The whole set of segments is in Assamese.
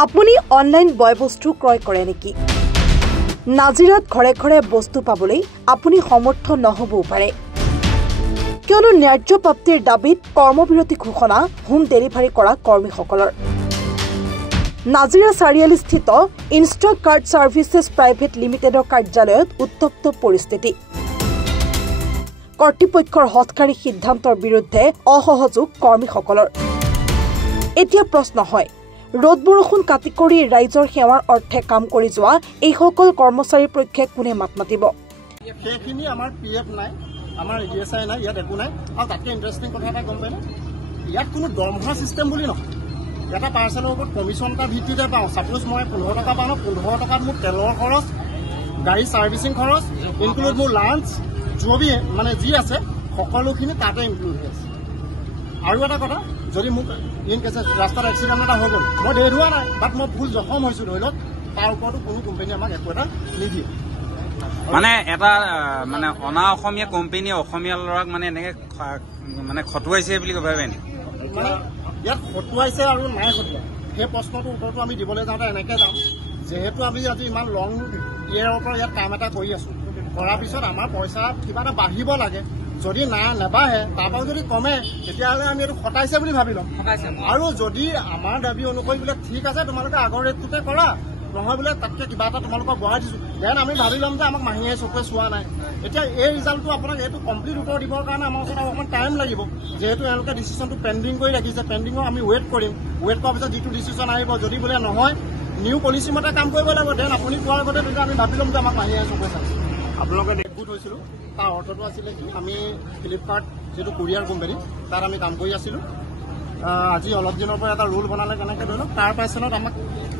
আপুনি অনলাইন বয় বস্তু ক্ৰয় কৰে নেকি? নাজিৰাত ঘৰে ঘৰে বস্তু পাবলৈ আপুনি সমৰ্থ নহবও পাৰে। কিয়নো ন্যায্য প্ৰাপ্তিৰ দাবীত কৰ্মবিৰতি ঘোষণা হোম ডেলিভাৰী কৰা কৰ্মীসকলৰ। নাজিৰা চাৰিআলিস্থিত ইনষ্ট্ৰাক কাৰ্ড ছাৰ্ভিচেছ প্ৰাইভেট লিমিটেডৰ কাৰ্যালয়ত উত্তপ্ত পৰিস্থিতি। কৰ্তৃপক্ষৰ হঠকাৰী সিদ্ধান্তৰ বিৰুদ্ধে অসহযোগ কৰ্মীসকলৰ। এতিয়া প্ৰশ্ন হয়, ৰ'দ বৰষুণ কাটি কৰি ৰাইজৰ সেৱাৰ অৰ্থে কাম কৰি যোৱা এইসকল কৰ্মচাৰীৰ পক্ষে কোনে মাত মাতিব? সেইখিনি আমাৰ PF নাই, আমাৰ ESI নাই, ইয়াত একো নাই। আৰু তাতকৈ ইণ্টাৰেষ্টিং কথা এটা গম পাইনে, ইয়াত কোনো দৰমহা চিষ্টেম বুলি নহয়। এটা পাৰ্চেলৰ ওপৰত কমিশ্যন এটা ভিত্তিতে পাওঁ। ছাপোজ মই 15 টকা পাওঁ, 15 টকাত মোৰ তেলৰ খৰচ, গাড়ী ছাৰ্ভিচিং খৰচ, ইনক্লুড মোৰ লাঞ্চ, মানে যি আছে সকলোখিনি তাতে ইনক্লুড হৈ আছে। আৰু এটা কথা, যদি মোক ইন কেছে ৰাস্তাত এক্সিডেণ্ট এটা হৈ গ'ল, মই ডেড হোৱা নাই, বাট মই ফুল জখম হৈছোঁ ধৰি লওক, তাৰ ওপৰতো কোনো কোম্পানীয়ে আমাক একো এটা নিদিয়ে। মানে এটা মানে অনা অসমীয়া কোম্পানীয়ে অসমীয়া ল'ৰাক মানে এনেকে মানে খটুৱাইছে বুলি ক'ব পাৰিব নেকি? মানে ইয়াত খটুৱাইছে আৰু নাই খটুৱা, সেই প্ৰশ্নটোৰ উত্তৰটো আমি দিবলৈ যাওঁতে এনেকৈ যাওঁ, যিহেতু আমি আজি ইমান লং ইয়েৰৰ পৰা ইয়াত কাম এটা কৰি আছোঁ, কৰাৰ পিছত আমাৰ পইচা কিবা এটা বাঢ়িব লাগে। যদি নেবাঢ়ে, তাৰপৰাও যদি কমে, তেতিয়াহ'লে আমি এইটো খটাইছে বুলি ভাবি ল'ম। আৰু যদি আমাৰ দাবী অনুসৰি বোলে ঠিক আছে তোমালোকে আগৰ ৰেটটোতে কৰা, নহয় বোলে তাতকৈ কিবা এটা তোমালোকক বঢ়াই দিছোঁ, দেন আমি ভাবি ল'ম যে আমাক মাহীয়ে চকুৱে চোৱা নাই। এতিয়া এই ৰিজাল্টটো আপোনাক এইটো কমপ্লিট উত্তৰ দিবৰ কাৰণে আমাৰ ওচৰত অকণমান টাইম লাগিব, যিহেতু এওঁলোকে ডিচিশ্যনটো পেণ্ডিং কৰি ৰাখিছে। পেণ্ডিঙৰ আমি ৱেইট কৰিম। ৱেইট কৰাৰ পিছত যিটো ডিচিশ্যন আহিব, যদি বোলে নহয় নিউ পলিচি মতে কাম কৰিব লাগিব, দেন আপুনি কোৱাৰ আগতে তেতিয়া আমি ভাবি ল'ম যে আমাক মাহীয়ে চকুৱে চাইছে। আপোনালোকে গোট হৈছিলোঁ, তাৰ অৰ্থটো আছিলে কি, আমি ফ্লিপকাৰ্ট যিটো কুৰিয়াৰ কোম্পানী তাত আমি কাম কৰি আছিলোঁ। আজি অলপ দিনৰ পৰা এটা ৰুল বনালে, কেনেকৈ ধৰি লওক পাৰ পাৰ্চেলত আমাক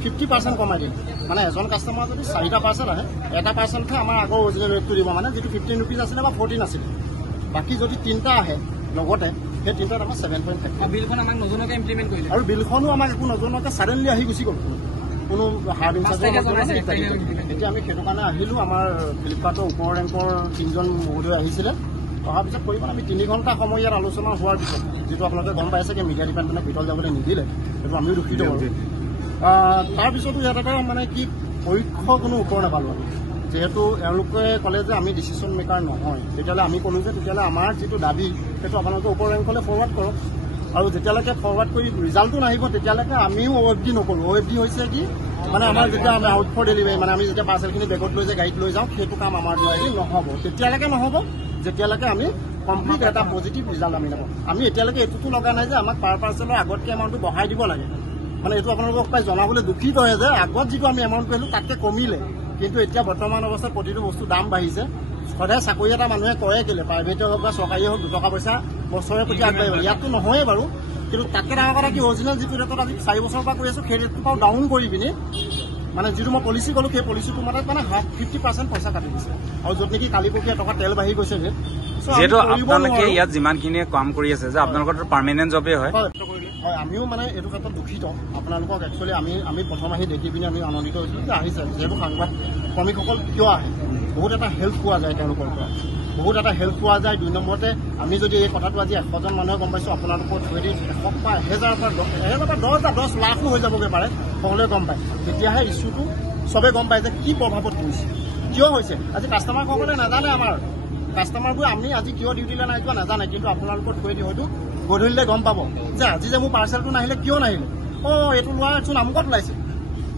50% কমাই দিম। মানে এজন কাষ্টমাৰ যদি 4টা পাৰ্চেল আহে, এটা পাৰ্চেলতহে আমাৰ আগৰ অৰিজিনেল ৰেটটো দিব, মানে যিটো 15 ৰুপিজ আছিলে বা 14 আছিলে। বাকী যদি 3টা আহে লগতে, সেই 3টাত আমাৰ 7.5। বিলখন আমাক নজনাকৈ ইমপ্লিমেণ্ট কৰিলে, আৰু বিলখনো আমাক একো নজনাকৈ ছাডেনলি আহি গুচি গ'ল, কোনো হাৰ্ড ইনচাৰ্জ। এতিয়া আমি সেইটো কাৰণে আহিলোঁ। আমাৰ ফ্লিপকাৰ্টৰ ওপৰ ৰেংকৰ 3জন মহোদয় আহিছিলে। অহাৰ পিছত কৰিব আমি 3 ঘণ্টা সময় ইয়াত আলোচনা হোৱাৰ পিছত, যিটো আপোনালোকে গম পাইছে কি মিডিয়া ডিপাৰ্টমেণ্টে ভিতৰত যাবলৈ নিদিলে, সেইটো আমিও দুখিত কৰোঁ। তাৰপিছতো ইয়াত এটা মানে কি পৰীক্ষ কোনো উত্তৰ নাপালোঁ আমি, যিহেতু এওঁলোকে ক'লে যে আমি ডিচিশ্যন মেকাৰ নহয়। তেতিয়াহ'লে আমি ক'লোঁ যে তেতিয়াহ'লে আমাৰ যিটো দাবী সেইটো আপোনালোকে ওপৰ ৰেংকলৈ ফৰৱাৰ্ড কৰক, আৰু যেতিয়ালৈকে ফৰৱাৰ্ড কৰি ৰিজাল্টটো নাহিব তেতিয়ালৈকে আমিও OFD নকৰোঁ। OFD হৈছে কি, মানে আমাৰ যেতিয়া আমি আউট ফৰ ডেলিভাৰী, মানে আমি যেতিয়া পাৰ্চেলখিনি বেগত লৈ যে গাড়ীত লৈ যাওঁ, সেইটো কাম আমাৰ দ্বাৰা নহ'ব। তেতিয়ালৈকে নহ'ব যেতিয়ালৈকে আমি কমপ্লিট এটা পজিটিভ ৰিজাল্ট আমি নাপাওঁ। আমি এতিয়ালৈকে এইটোতো লগা নাই যে আমাক পাৰ পাৰ্চেলৰ আগতকৈ এমাউণ্টটো বঢ়াই দিব লাগে। মানে এইটো আপোনালোকক প্ৰায় জনাবলৈ দুখিত হয় যে আগত যিটো আমি এমাউণ্ট কৰিলোঁ তাতকৈ কমিলে, কিন্তু এতিয়া বৰ্তমান অৱস্থাত প্ৰতিটো বস্তু দাম বাঢ়িছে। সদায় চাকৰি এটা মানুহে কৰে কেলে, প্ৰাইভেটে হওক বা চৰকাৰীয়ে হওক, 2 টকা পইচা বছৰে প্ৰতি আগবাঢ়িব। ইয়াততো নহয়েই বাৰু, কিন্তু তাতকৈ ডাঙৰ কথা কি, অৰিজিনেল যিটো ৰেটত আজি 4 বছৰৰ পৰা কৰি আছোঁ, সেই ৰেটটো বাৰু ডাউন কৰি পিনি, মানে যিটো মই পলিচি ক'লোঁ, সেই পলিচিটো মতে মানে 50% পইচা কাটি দিছে। আৰু য'ত নেকি কালি পৰহি এটকা তেল বাঢ়ি গৈছে ৰেট। যিহেতু আপোনালোকে ইয়াত যিমানখিনিয়ে কাম কৰি আছে, যে আপোনালোকৰ পাৰ্মানেণ্ট জবেই হয়। হয়, আমিও মানে এইটো ক্ষেত্ৰত দুখিত। আপোনালোকক একচুৱেলি আমি প্ৰথম আহি দেখি পিনি আমি আনন্দিত হৈছিলোঁ যে আহিছে, যিহেতু সাংবাদ কৰ্মীসকল কিয় আহে, বহুত এটা হেল্প পোৱা যায় তেওঁলোকৰ পৰা, বহুত এটা হেল্প পোৱা যায়। 2 নম্বৰতে আমি যদি এই কথাটো আজি 100জন মানুহে গম পাইছোঁ, আপোনালোকৰ থ্ৰুৱেদি 100 পৰা 1000 পৰা 10 লাখো হৈ যাবগৈ পাৰে, সকলোৱে গম পায়। তেতিয়াহে ইছ্যুটো চবেই গম পায় যে কি প্ৰভাৱত পৰিছে, কিয় হৈছে। আজি কাষ্টমাৰসকলে নাজানে, আমাৰ কাষ্টমাৰবোৰ আমি আজি কিয় ডিউটিলৈ নাই যোৱা নাজানে, কিন্তু আপোনালোকৰ থ্ৰুৱেদি হয়তো গধূলিলৈ গম পাব যে আজি যে মোৰ পাৰ্চেলটো নাহিলে, কিয় নাহিলে। এইটো লোৱাচোন আমুকত ওলাইছে,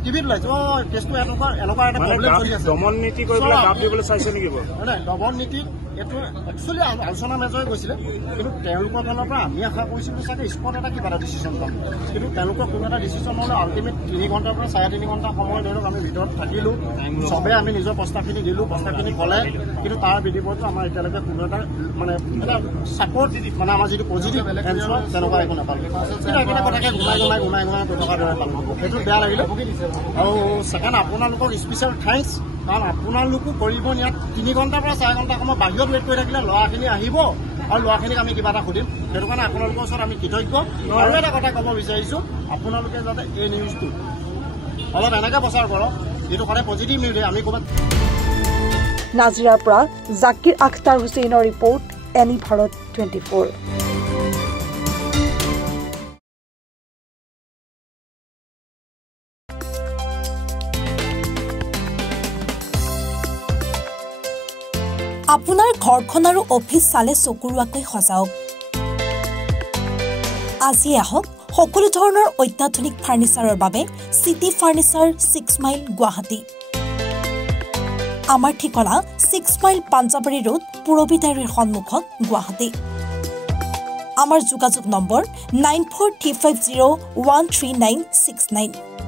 টিভিত ওলাইছে, কেছটো এনেকুৱা এটা প্ৰব্লেম চলি আছে। দমন নীতি কৰি লাভ দিবলৈ চাইছে নেকি? নাই, দমন নীতি এইটো একচুৱেলি আলোচনা মেজৰে গৈছিলে, কিন্তু তেওঁলোকৰ ফালৰ পৰা আমি আশা কৰিছিলোঁ চাগে স্পট এটা কিবা এটা ডিচিশ্যন পাম, কিন্তু তেওঁলোকৰ কোনো এটা ডিচিশ্যন নহ'লে। আল্টিমেট 3 ঘণ্টাৰ পৰা 3.5 ঘণ্টা সময় ধৰি লওক আমি ভিতৰত থাকিলোঁ, চবেই আমি নিজৰ প্ৰস্তাৱখিনি দিলোঁ, প্ৰস্তাৱখিনি ক'লে, কিন্তু তাৰ বিনিময়তো আমাৰ এতিয়ালৈকে কোনো এটা মানে এটা ছাপৰ্ট, মানে আমাৰ যিটো পজিটিভ এনচাৰ তেনেকুৱা একো নাপালোঁ। কিন্তু একেটা কথাকে ঘূমাই গৈ থকাৰ দৰে পালোঁ, সেইটো বেয়া লাগিলে। আৰু ছেকেণ্ড, আপোনালোকক স্পেচিয়েল থেংকছ, কাৰণ আপোনালোকো কৰিব ইয়াত 3 ঘণ্টাৰ পৰা 4 ঘণ্টা সময় বাহিৰত ৱেইট কৰি থাকিলে ল'ৰাখিনি আহিব, আৰু ল'ৰাখিনিক আমি কিবা এটা সুধিম। সেইটো কাৰণে আপোনালোকৰ ওচৰত আমি কৃতজ্ঞ। আৰু এটা কথা ক'ব বিচাৰিছোঁ, আপোনালোকে যাতে এই নিউজটো অলপ এনেকৈ প্ৰচাৰ কৰক, যিটো সদায় পজিটিভ নিউজ। আমি ক'ৰবাত নাজিৰাৰ পৰা জাকিৰ আখতাৰ হুছেইনৰ ৰিপৰ্ট, এনি ভাৰত 24। আপোনাৰ ঘৰখন আৰু অফিচ চালে চকুৰুৱাকৈ সজাওক আজি আহক সকলো ধৰণৰ অত্যাধুনিক ফাৰ্নিচাৰৰ বাবে সিটি ফাৰ্নিচাৰ 6 মাইল গুৱাহাটী আমাৰ ঠিকনা 6 মাইল পাঞ্জাবাৰী ৰোড পুৰবিদাৰীৰ সন্মুখত গুৱাহাটী আমাৰ যোগাযোগ নম্বৰ 9435013969